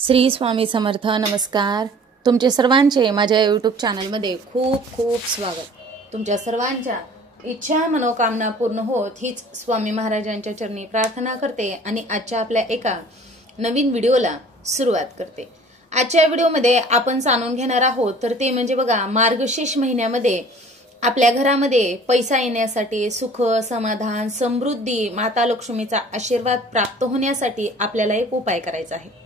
श्री स्वामी समर्थ. नमस्कार. तुमचे सर्वांचे माझ्या यूट्यूब चॅनलमध्ये खूप खूप स्वागत. तुमच्या सर्वांच्या इच्छा मनोकामना पूर्ण होत हीच स्वामी महाराजांच्या चरणी प्रार्थना करते आणि आजच्या आपल्या एका नवीन व्हिडिओला सुरुवात करते. आजच्या व्हिडिओमध्ये आपण जाणून घेणार आहोत तर ते म्हणजे बघा, मार्गशीर्ष महिन्यामध्ये आपल्या घरामध्ये पैसा येण्यासाठी, सुख समाधान समृद्धी माता लक्ष्मीचा आशीर्वाद प्राप्त होण्यासाठी आपल्याला एक उपाय करायचा आहे.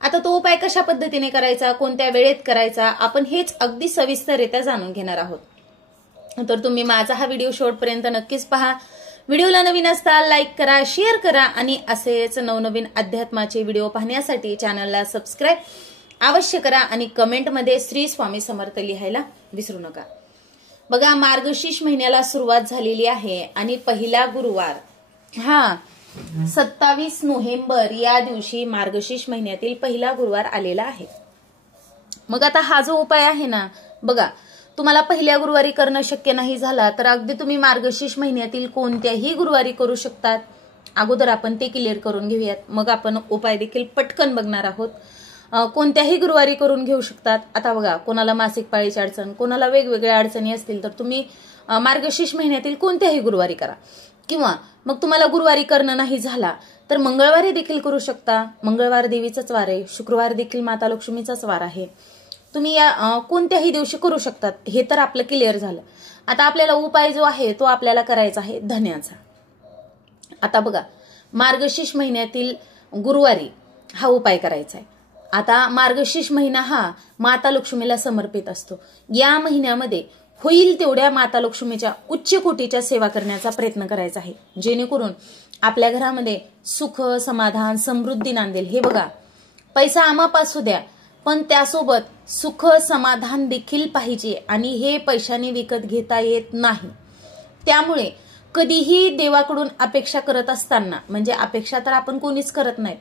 आता तो उपाय कशा पद्धतीने करायचा, कोणत्या वेळेत करायचा, आपण हेच अगदी सविस्तररित्या जाणून घेणार आहोत. तर तुम्ही माझा हा व्हिडिओ शेवटपर्यंत नक्कीच पहा. व्हिडिओला नवीन असताल लाईक करा, शेअर करा आणि असेच नवनवीन अध्यात्माचे व्हिडिओ पाहण्यासाठी चॅनलला सबस्क्राईब अवश्य करा आणि कमेंटमध्ये श्री स्वामी समर्थ लिहायला विसरू नका. बघा, मार्गशीर्ष महिन्याला सुरुवात झालेली आहे आणि पहिला गुरुवार हा 27 नोव्हेंबर या दिवशी मार्गशीर्ष महिन्यातील पहिला गुरुवार आलेला आहे. मग आता हा जो उपाय आहे ना, बघा, तुम्हाला पहिल्या गुरुवारी करणं शक्य नाही झाला तर अगदी तुम्ही मार्गशीर्ष महिन्यातील कोणत्याही गुरुवारी करू शकतात. अगोदर आपण ते क्लिअर करून घेऊयात, मग आपण उपाय देखील पटकन बघणार आहोत. कोणत्याही गुरुवारी करून घेऊ शकतात. आता बघा, कोणाला मासिक पाळीची अडचण, कोणाला वेगवेगळ्या अडचणी असतील तर तुम्ही मार्गशीर्ष महिन्यातील कोणत्याही गुरुवारी करा. किंवा मग तुम्हाला गुरुवारी करणं नाही झाला तर मंगळवारी देखील करू शकता. मंगळवार देवीचाच वार आहे, शुक्रवार देखील माता लक्ष्मीचाच वार आहे. तुम्ही या कोणत्याही दिवशी करू शकतात. हे तर आपलं क्लिअर झालं. आता आपल्याला उपाय जो आहे तो आपल्याला करायचा आहे धन्याचा. आता बघा, मार्गशीर्ष महिन्यातील गुरुवारी हा उपाय करायचा आहे. आता मार्गशीर्ष महिना हा माता लक्ष्मीला समर्पित असतो. या महिन्यामध्ये होईल तेवढ्या माता लक्ष्मीच्या उच्च कोटीच्या सेवा करण्याचा प्रयत्न करायचा आहे, जेणेकरून आपल्या घरामध्ये सुख समाधान समृद्धी नांदेल. हे बघा, पैसा आमाप असू द्या पण त्यासोबत सुख समाधान देखील पाहिजे आणि हे पैशाने विकत घेता येत नाही. त्यामुळे कधीही देवाकडून अपेक्षा करत असताना, म्हणजे अपेक्षा तर आपण कोणीच करत नाहीत,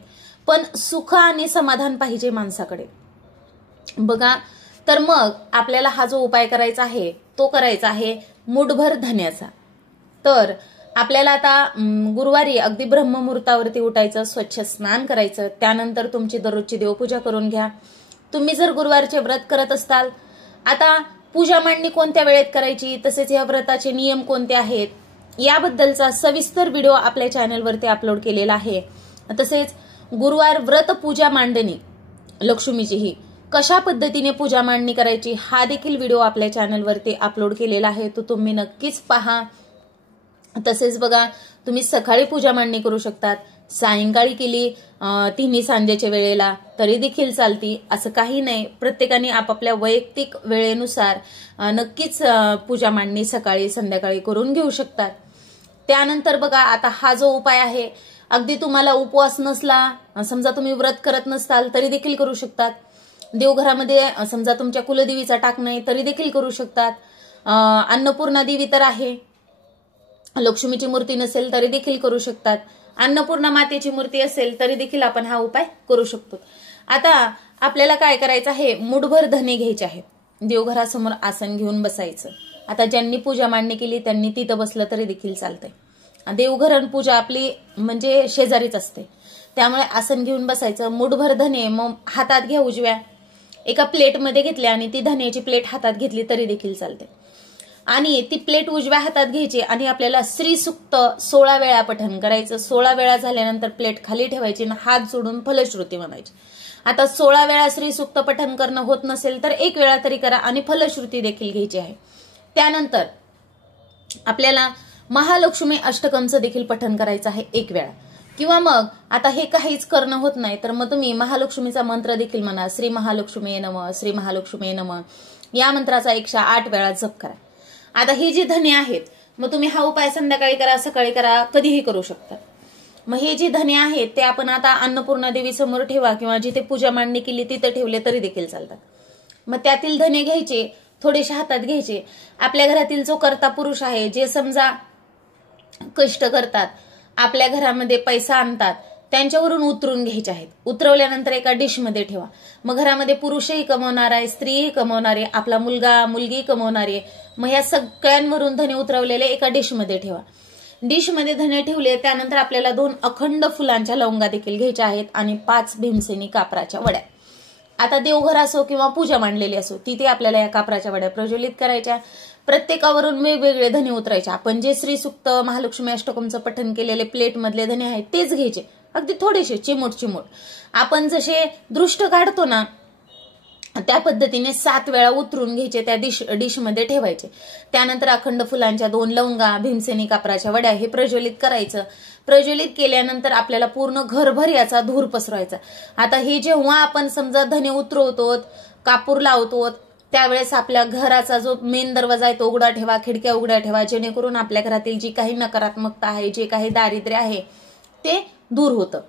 पण सुख आणि समाधान पाहिजे माणसाकडे. बघा, तर मग आपल्याला हा जो उपाय करायचा आहे तो करायचा आहे मुठभर धन्याचा. तर आपल्याला आता गुरुवारी अगदी ब्रह्ममुहूर्तावरती उठायचं, स्वच्छ स्नान करायचं, त्यानंतर तुमची दररोजची देवपूजा करून घ्या. तुम्ही जर गुरुवारचे व्रत करत असताल, आता पूजा मांडणी कोणत्या वेळेत करायची, तसेच या व्रताचे नियम कोणते आहेत याबद्दलचा सविस्तर व्हिडिओ आपल्या चॅनलवरती अपलोड केलेला आहे. तसेच गुरुवार व्रत पूजा मांडणी लक्ष्मीची ही कशा पद्धतीने पूजा मांडणी करायची हा देखील व्हिडिओ आपल्या चॅनलवरती अपलोड केलेला आहे, तो तुम्ही नक्कीच पहा. तसेच बघा, तुम्ही सकाळी पूजा मांडणी करू शकतात, सायंकाळी केली तिन्ही सांजेच्या वेळेला तरी देखील चालती, असं काही नाही. प्रत्येकाने आपापल्या वैयक्तिक वेळेनुसार नक्कीच पूजा मांडणी सकाळी संध्याकाळी करून घेऊ शकतात. त्यानंतर बघा, आता हा जो उपाय आहे अगदी तुम्हाला उपवास नसला, समजा तुम्ही व्रत करत नसताल तरी देखील करू शकतात. देवघरामध्ये समजा तुमच्या कुलदेवीचा टाक नाही तरी देखील करू शकतात. अन्नपूर्णा देवी तर आहे, लक्ष्मीची मूर्ती नसेल तरी देखील करू शकतात. अन्नपूर्णा मातेची मूर्ती असेल तरी देखील आपण हा उपाय करू शकतो. आता आपल्याला काय करायचं आहे, मुठभर धने घ्यायचे आहेत. देवघरासमोर आसन घेऊन बसायचं. आता ज्यांनी पूजा मांडणी केली त्यांनी तिथं बसलं तरी देखील चालतंय. देवघर पूजा आपली म्हणजे शेजारीच असते, त्यामुळे आसन घेऊन बसायचं. मुठभर धने मग हातात घ्या, उजव्या एका प्लेटमध्ये घेतली आणि ती धन्याची प्लेट हातात घेतली तरी देखील चालते. आणि ती प्लेट उजव्या हातात घ्यायची आणि आपल्याला श्री सुक्त 16 वेळा पठण करायचं. 16 वेळा झाल्यानंतर प्लेट खाली ठेवायची आणि हात जोडून फलश्रुती म्हणायची. आता 16 वेळा श्री सुक्त पठण करणं होत नसेल तर 1 वेळा तरी करा आणि फलश्रुती देखील घ्यायची आहे. त्यानंतर आपल्याला महालक्ष्मी अष्टकमचं देखील पठण करायचं आहे 1 वेळा. किंवा मग आता हे काहीच करणं होत नाही तर मग तुम्ही महालक्ष्मीचा मंत्र देखील म्हणा, श्री महालक्ष्मी नमः, श्री महालक्ष्मी नमः या मंत्राचा 108 वेळा जप करा. आता ही जी धने आहेत, मग तुम्ही हा उपाय संध्याकाळी करा, सकाळी करा, कधीही करू शकता. मग हे जे धने आहेत ते आपण आता अन्नपूर्णा देवी समोर ठेवा किंवा जिथे पूजा मांडणी केली तिथे ठेवले तरी देखील चालतात. मग त्यातील धने घ्यायचे, थोडेसे हातात घ्यायचे. आपल्या घरातील जो कर्ता पुरुष आहे, जे समजा कष्ट करतात, आपल्या घरामध्ये पैसा आणतात, त्यांच्यावरून उतरून घ्यायचे आहेत. उतरवल्यानंतर एका डिशमध्ये ठेवा. मग घरामध्ये पुरुषही कमवणार आहे, स्त्रीही कमवणार आहे, आपला मुलगा मुलगी कमवणार आहे. मग या सगळ्यांवरून धने उतरवलेले एका डिशमध्ये ठेवा. डिशमध्ये धने ठेवले, त्यानंतर आपल्याला 2 अखंड फुलांच्या लवंगा देखील घ्यायच्या आहेत आणि 5 भीमसेनी कापराच्या वड्या. आता देवघर असो किंवा पूजा मांडलेली असो, तिथे आपल्याला या कापराच्या वड्या प्रज्वलित करायच्या. प्रत्येकावरून वेगवेगळे धने उतरायचे. आपण जे श्री सुक्त, महालक्ष्मी अष्टकमचं पठण केलेले प्लेट मधले धने आहेत तेच घ्यायचे, अगदी थोडेसे, चिमूट चिमूट. आपण जसे दृष्ट काढतो ना त्या पद्धतीने 7 वेळा उतरून घ्यायचे, त्या डिशमध्ये ठेवायचे. त्यानंतर अखंड फुलांच्या 2 लवंगा, भीमसेनी कापराच्या वड्या हे प्रज्वलित करायचं. प्रज्वलित केल्यानंतर आपल्याला पूर्ण घरभर याचा धूर पसरवायचा. आता हे जेव्हा आपण समजा धने उतरवतो, कापूर लावतो, त्यावेळेस आपल्या घराचा जो मेन दरवाजा आहे तो उघडा ठेवा, खिडक्या उघड्या ठेवा, जेणेकरून आपल्या घरातील जी काही नकारात्मकता आहे, जे काही दारिद्र्य आहे ते दूर होतं.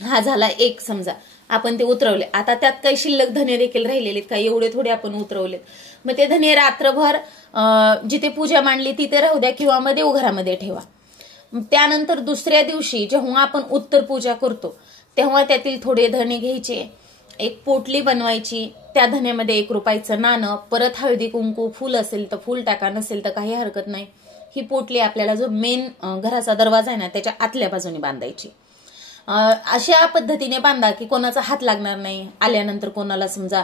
हा झाला एक. समजा आपण ते उतरवले, आता त्यात काही शिल्लक धने देखील राहिलेले, काही एवढे थोडे आपण उतरवलेत. मग ते धने रात्रभर जिथे पूजा मांडली तिथे राहू द्या किंवा मग देवघरामध्ये ठेवा. त्यानंतर दुसऱ्या दिवशी जेव्हा आपण उत्तर पूजा करतो तेव्हा त्यातील थोडे धने घ्यायचे, एक पोटली बनवायची, त्या धन्यामध्ये 1 रुपयाचं नाणं, परत हळदी कुंकू, फुल असेल तर फुल टाका, नसेल तर काही हरकत नाही. ही पोटली आपल्याला जो मेन घराचा दरवाजा आहे ना त्याच्या आतल्या बाजूने बांधायची. अशा पद्धतीने बांधा की कोणाचा हात लागणार नाही, आल्यानंतर कोणाला समजा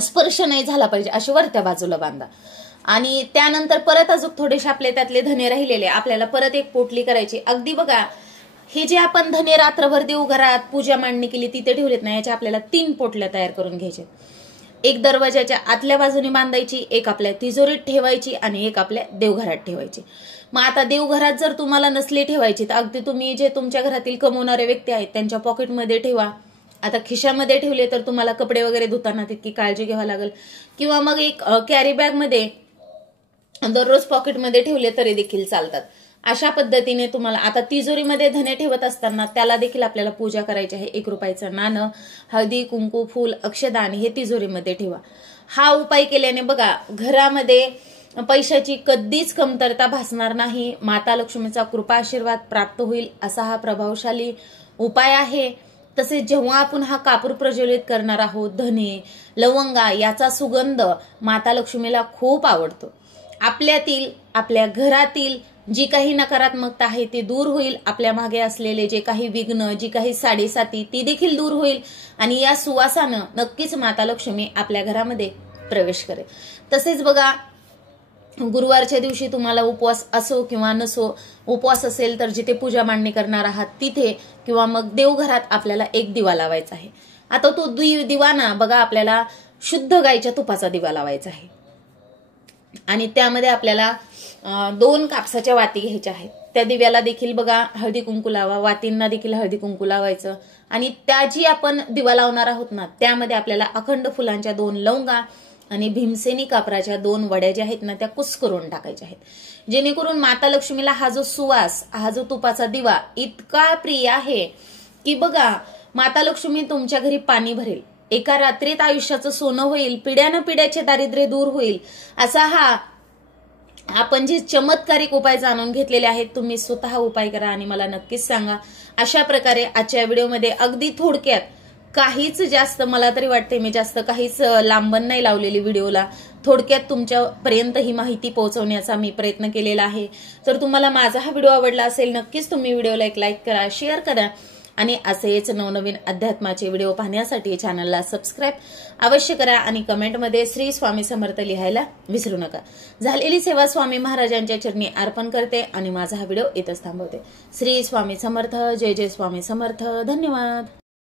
स्पर्श नाही झाला पाहिजे, अशी वरत्या बाजूला बांधा. आणि त्यानंतर परत अजून थोडेसे आपले त्यातले धने राहिलेले आपल्याला परत एक पोटली करायची. अगदी बघा, हे जे आपण धने रात्रभर देवघरात पूजा मांडणी केली तिथे ठेवलेत ना, याच्या आपल्याला 3 पोटल्या तयार करून घ्यायच्या. एक दरवाजाच्या आतल्या बाजूने बांधायची, एक आपल्या तिजोरीत ठेवायची आणि एक आपल्या देवघरात ठेवायची. मग आता देवघरात जर तुम्हाला नसली ठेवायची तर अगदी तुम्ही जे तुमच्या घरातील कमवणारे व्यक्ती आहेत त्यांच्या पॉकेटमध्ये ठेवा. आता खिशामध्ये ठेवले तर तुम्हाला कपडे वगैरे धुताना तितकी काळजी घ्यावी लागेल, किंवा मग एक कॅरी बॅग मध्ये दररोज पॉकेटमध्ये ठेवले तरी देखील चालतात. अशा पद्धतीने तुम्हाला आता तिजोरीमध्ये धने ठेवत असताना त्याला देखील आपल्याला पूजा करायची आहे. 1 रुपयाचं नाणं, हळदी कुंकू, फूल, अक्षदान हे तिजोरीमध्ये ठेवा. हा उपाय केल्याने बघा घरामध्ये पैशाची कधीच कमतरता भासणार नाही. माता लक्ष्मीचा कृपा आशीर्वाद प्राप्त होईल असा हा प्रभावशाली उपाय आहे. तसेच जेव्हा आपण हा कापूर प्रज्वलित करणार आहोत, धने, लवंगा याचा सुगंध माता लक्ष्मीला खूप आवडतो. आपल्यातील, आपल्या घरातील जी काही नकारात्मकता आहे ती दूर होईल. आपल्या मागे असलेले जे काही विघ्न, जी काही साडेसाती ती देखील दूर होईल आणि या सुवासानं नक्कीच माता लक्ष्मी आपल्या घरामध्ये प्रवेश करेल. तसेच बघा, गुरुवारच्या दिवशी तुम्हाला उपवास असो किंवा नसो, उपवास असेल तर जिथे पूजा मांडणी करणार आहात तिथे किंवा मग देवघरात आपल्याला एक दिवा लावायचा आहे. आता तो दिवा ना बघा, आपल्याला शुद्ध गाईच्या तुपाचा दिवा लावायचा आहे आणि त्यामध्ये आपल्याला 2 कापसाच्या वाती घ्यायच्या आहेत. त्या दिव्याला देखील बघा हळदी कुंकू लावा, वातींना देखील हळदी कुंकू लावायचं. आणि त्या जी आपण दिवा लावणार आहोत ना त्यामध्ये आपल्याला अखंड फुलांच्या 2 लवंगा आणि भीमसेनी कापराच्या 2 वड्या ज्या आहेत ना त्या कुस्करून टाकायच्या आहेत, जेणेकरून माता लक्ष्मीला हा जो सुवास, हा जो तुपाचा दिवा इतका प्रिय आहे की बघा माता लक्ष्मी तुमच्या घरी पाणी भरेल, एका रात्रीत आयुष्याचं सोनं होईल, पिढ्यानं पिढ्याचे दारिद्र्य दूर होईल. असा हा आपण जे चमत्कारिक उपाय जाणून घेतलेले आहेत, तुम्ही स्वतः उपाय करा आणि मला नक्कीच सांगा. अशा प्रकारे आजच्या व्हिडिओमध्ये अगदी थोडक्यात, काहीच जास्त मला तरी वाटते मी जास्त काहीच लांबण नाही लावलेली व्हिडिओला, थोडक्यात तुमच्यापर्यंत ही माहिती पोहोचवण्याचा मी प्रयत्न केलेला आहे. तर तुम्हाला माझा हा व्हिडिओ आवडला असेल नक्कीच तुम्ही व्हिडिओला एक लाईक करा, शेअर करा आणि असेच नवनवीन अध्यात्माचे व्हिडिओ पाहण्यासाठी चॅनलला सबस्क्राईब अवश्य करा आणि कमेंटमध्ये श्री स्वामी समर्थ लिहायला विसरू नका. झालेली सेवा स्वामी महाराजांच्या चरणी अर्पण करते आणि माझा हा व्हिडिओ इथंच थांबवते. श्री स्वामी समर्थ. जय जय स्वामी समर्थ. धन्यवाद.